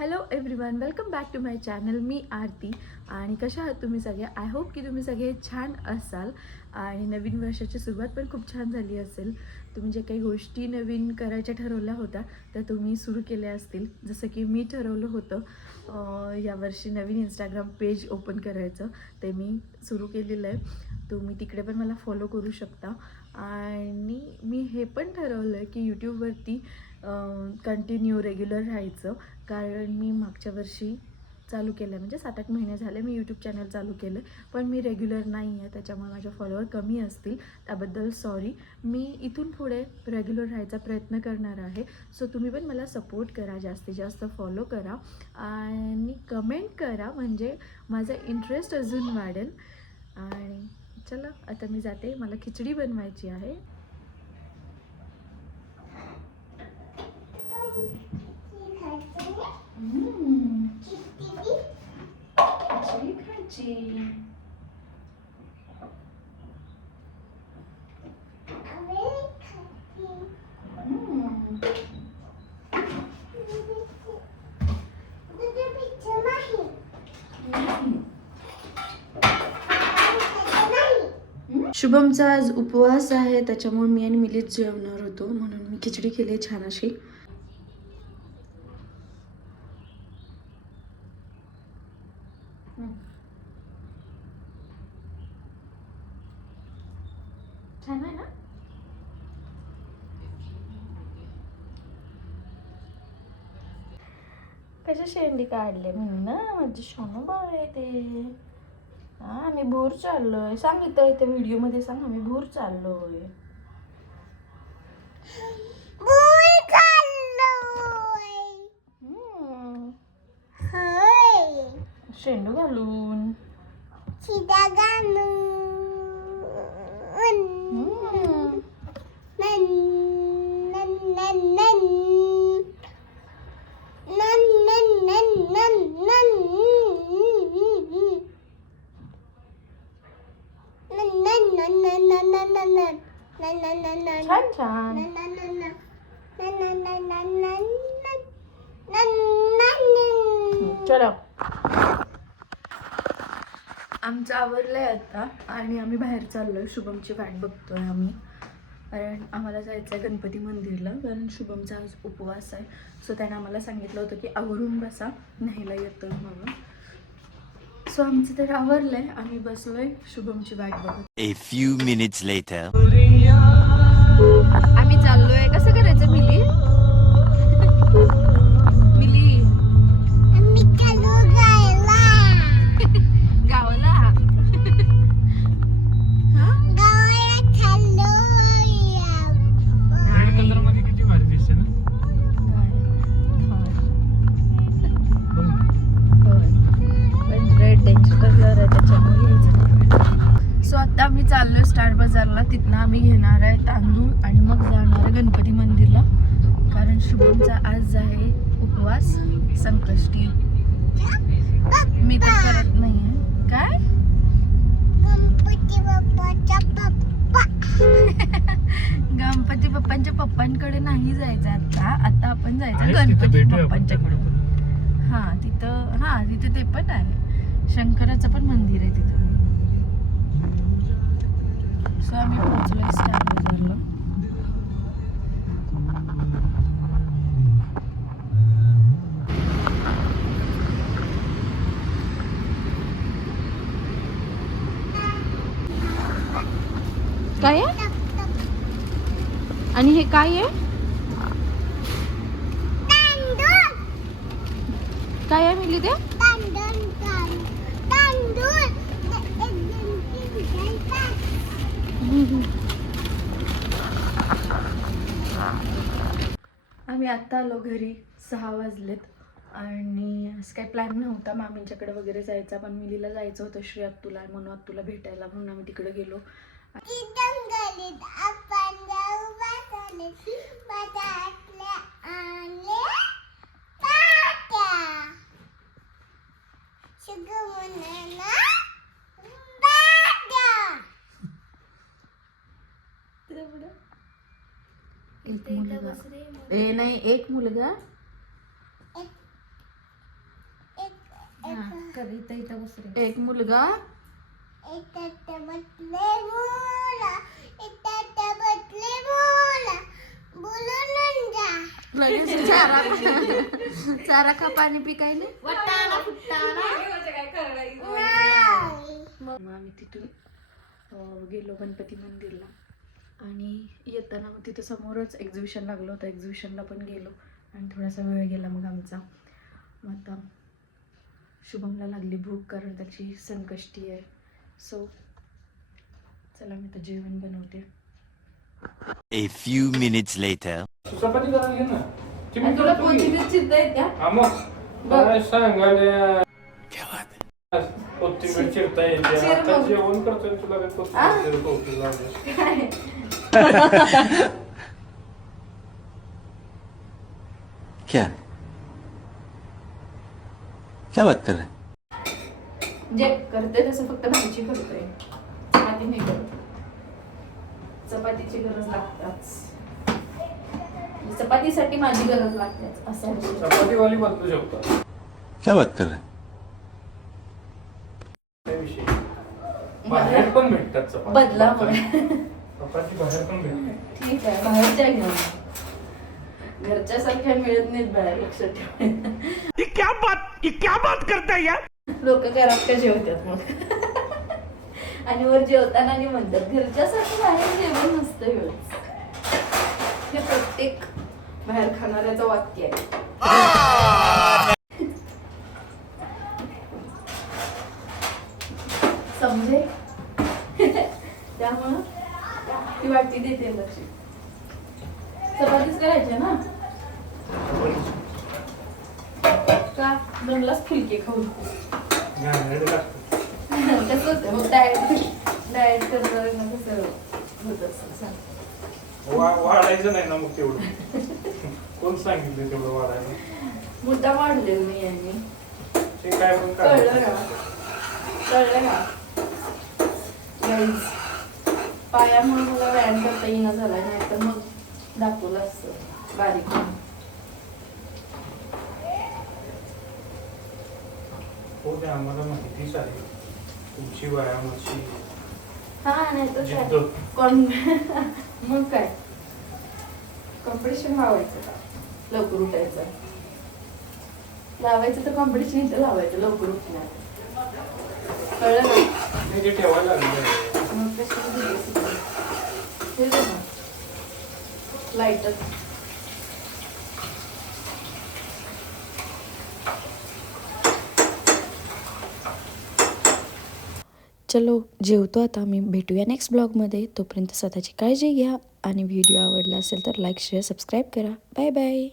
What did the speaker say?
Hello everyone, welcome back to my channel. मी आरती. आणि कशा आहात तुम्ही सगळे? आय होप की तुम्ही सगळे छान असाल आणि नवीन वर्षाची सुरुवात पण खूप छान झाली असेल. तुम्ही जे काही गोष्टी नवीन करायच्या ठरवल्या होत्या त्या तुम्ही सुरू केल्या असतील. जसं की मी ठरवलं होतं यावर्षी नवीन इंस्टाग्राम पेज ओपन करायचं, ते मी सुरू केलेलं आहे. तुम्ही तिकडे पण मला फॉलो करू शकता. आणि मी हे पण ठरवलं आहे की यूट्यूबवरती कंटिन्यू रेग्युलर राहायचं, कारण मी मागच्या वर्षी चालू केलं आहे, म्हणजे 7-8 महिने झाले मी यूट्यूब चॅनल चालू केलं आहे, पण मी रेग्युलर नाही आहे. त्याच्यामुळे माझे फॉलोअर कमी असतील, त्याबद्दल सॉरी. मी इथून पुढे रेग्युलर राहायचा प्रयत्न करणार आहे. सो तुम्ही पण मला सपोर्ट करा, जास्तीत जास्त फॉलो करा आणि कमेंट करा, म्हणजे माझा इंटरेस्ट अजून वाढेल. आणि चला आता मी जाते, मला खिचडी बनवायची आहे. खिचडी खायची. शुभमचा आज उपवास आहे, त्याच्यामुळे मी आणि मिलीच जेवणार होतो, म्हणून मी खिचडी केली छान अशी. छान आहे ना? कशा शेंडी काढले म्हणून ना, माझी सोनं बाळ आहे ते. हा, आम्ही भूर चाललोय. सांग इथं व्हिडिओ सांग, आम्ही भूर चाललोय. शेंडू घालून. शिदा घालून. छान छान. चलो, आमचं आवरलंय आता आणि आम्ही बाहेर चाललोय. शुभमची वाट बघतोय आम्ही, कारण आम्हाला जायचं आहे गणपती मंदिरला, कारण शुभमचा आज उपवास आहे. सो त्याने आम्हाला सांगितलं होतं की आवरून बसा, न्यायला येतं म्हणून. सो आमचं तर आवरलंय, आम्ही बसलोय शुभमची वाट बघत. A few minutes later. आम्ही चाललोय. कसं करायचं मिली? मिली, आम्ही चाललो गावाला. सो आता आम्ही चाललोय स्टार बाजारला. तिथनं आम्ही घेणार आहे तांदूळ आणि मग जाणार आहे गणपती मंदिरला, कारण शुभमचा आज आहे उपवास, संकष्टी. मी तर करत नाहीये. काय? गणपती बाप्पाच्या पप्पा. गणपती बाप्पांच्या पप्पांकडे नाही जायचं आता आपण जायचं गणपती बाप्पांच्याकडे. तिथे ते पण आहे, शंकराचं पण मंदिर आहे तिथं. सो आम्ही पोहोचलोय स्टार बाजारला. काय आहे? आणि हे काय आहे? काय आहे मिली ते? आम्ही आत्ता आलो घरी, 6 वाजलेत. आणि असं काही प्लॅन नव्हता मामींच्याकडे वगैरे जायचा, पण मिलीला जायचं होतं श्री आत्तूला, म्हणून आत्तूला भेटायला, म्हणून आम्ही तिकडे गेलो. एक मुलगा, नाही एक मुलगा एक मुलगा लगेच चारा खा पाणी पी काही नाही. मग आम्ही तिथून गेलो गणपती मंदिरला आणि येताना मग तिथं समोरच एक्झिबिशन लागलं होतं. एक्झिबिशनला पण गेलो आणि थोडासा वेळ गेला मग आमचा. मग आता शुभमला लागली भूक कारण त्याची संकष्टी आहे. सो चला मी तर जेवण बनवते. A few minutes later. चपाती करायला घे ना. आणि तुला कोथिंबीर चिरता येत्या? हा मग काय सांगायला क्या बात है? कोथिंबीर चिरता येते. चिर आता मग. जेवण करतोय तुला काय कोथिंबीर चिरत लागले. क्या क्या बात कर रहे हैं? जे करते तसं फक्त भाजी करतोय. चपाती नाही करत. चपातीची गरज लागताच. चपातीसाठी माझी गरज लागतेच असं आहे. चपातीवाली बदलू शकतो. क्या बात कर रहे हैं? काय विषय बाहेर पण भेटतात चपाती. बदला मुळे. चपाती बाहेर पण भेटतात. ठीक आहे बाहेरच्या घेऊन. घरच्या सारख्या मिळत नाहीत बाहेर. लक्षात ठेवा. ये क्या बात करता है यार? लोक घरात का जेवतात मग. आणि वर जेवताना आणि म्हणतात घरच्यासाठी बाहेर जेवण नसतं एवढंच. हे प्रत्येक बाहेर खाणाऱ्याचं वाक्य आहे. समजे. त्यामुळं ती वाटी देते लक्ष. चपातीच करायचे ना का बनलाच फुलके खाऊ. घाणेरडे लागतात. कसं होतं मग डाएट करणाऱ्यांना कसं होत असं सांग. वाढायचं नाही ना मग तेवढं. कोण सांगितलं तेवढं वाढायला? मुद्दा वाढले मी यांनी. ते काय पण कळलं का? कळलं का? Guys, पायामुळे मला व्यायाम करता येईना झालाय. नाही तर मग दाखवलं असतं बारीक म्हणून. हो ते आम्हाला माहितीच आहे तुमची व्यायामाची हा नाही तर काय जिद्द. मग काय कॉम्पिटिशन लावायचं का? लवकर उठायचं लावायचं तर कॉम्पिटिशन इथं लावायचं लवकर उठणार. कळलं ना? मी ते ठेवायला लागलं. मग कशाला दिली हे बघ ना लाईटच. चलो जेवतो आता. मी भेटूया नेक्स्ट ब्लॉगमध्ये. तोपर्यंत स्वतःची काळजी घ्या आणि व्हिडिओ आवडला असेल तर लाईक शेअर सबस्क्राईब करा. Bye bye.